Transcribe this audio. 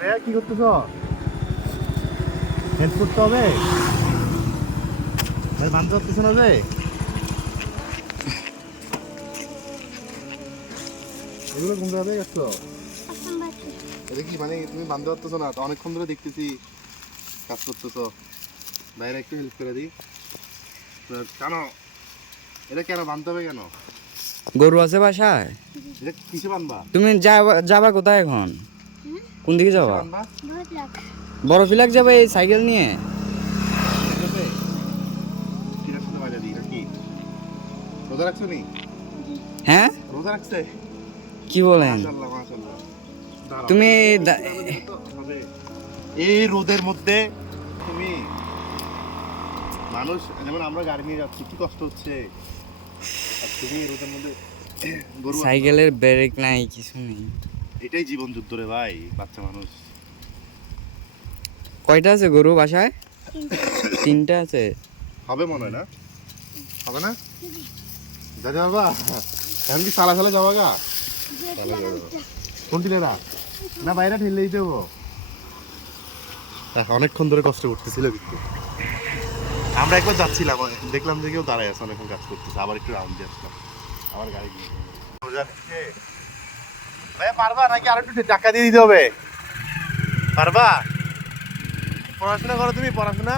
কি করতেছ? হেল্প করতে হবে, বান্ধব করতেছ না যে? এগুলো কোন জায়গায় যাচ্ছ? এটা কি মানে তুমি বান্ধব করতেছ না? তো অনেকক্ষণ ধরে দেখতেছি কাজ করতেছ। বাইরে একটু হেল্প করে দিই। কেন এটা কেন বানতে হবে কেন? গরু আছে বাসায়? এটা কিসে বানবা? তুমি যাবা কোথায় এখন? কোন দিকে যাবা? বানবা বড় ফিলাক যাবে এই সাইকেল নিয়ে? রোজা রাখছো নি? হ্যাঁ, রোজা রাখছে? কি বলেন? মাশাআল্লাহ মাশাআল্লাহ। তুমি এই রোদের মধ্যে তুমি মানুষ যেমন আমরা গাড়ি নিয়ে যাচ্ছি কি কষ্ট হচ্ছে, আর তুমি এই রোদের মধ্যে গরু সাইকেলের ব্রেক নাই, কিছু নেই। এটাই জীবন যুদ্ধ রে ভাই, বাচ্চা মানুষ। কয়টা আছে গরু বাসায়? তিনটা আছে। হবে মনে হয় না? হবে না? যাতে বাবা এখন কি সালা সালা যাবা গা? কোন টিলেরা না বাইরে ঠেলে দিতে হবো? অনেকক্ষণ ধরে কষ্ট করতেছিল কিন্তু আমরা একবার যাচ্ছিলাম, দেখলাম যে কেউ দাঁড়ায় আছে অনেকক্ষণ কাজ করতেছে, আবার একটু রাউন্ড দিয়ে আসলাম আবার গাড়ি দিয়ে। ভাই পারবা নাকি আর একটু টাকা দিয়ে দিতে হবে? পারবা? পড়াশোনা করো তুমি, পড়াশোনা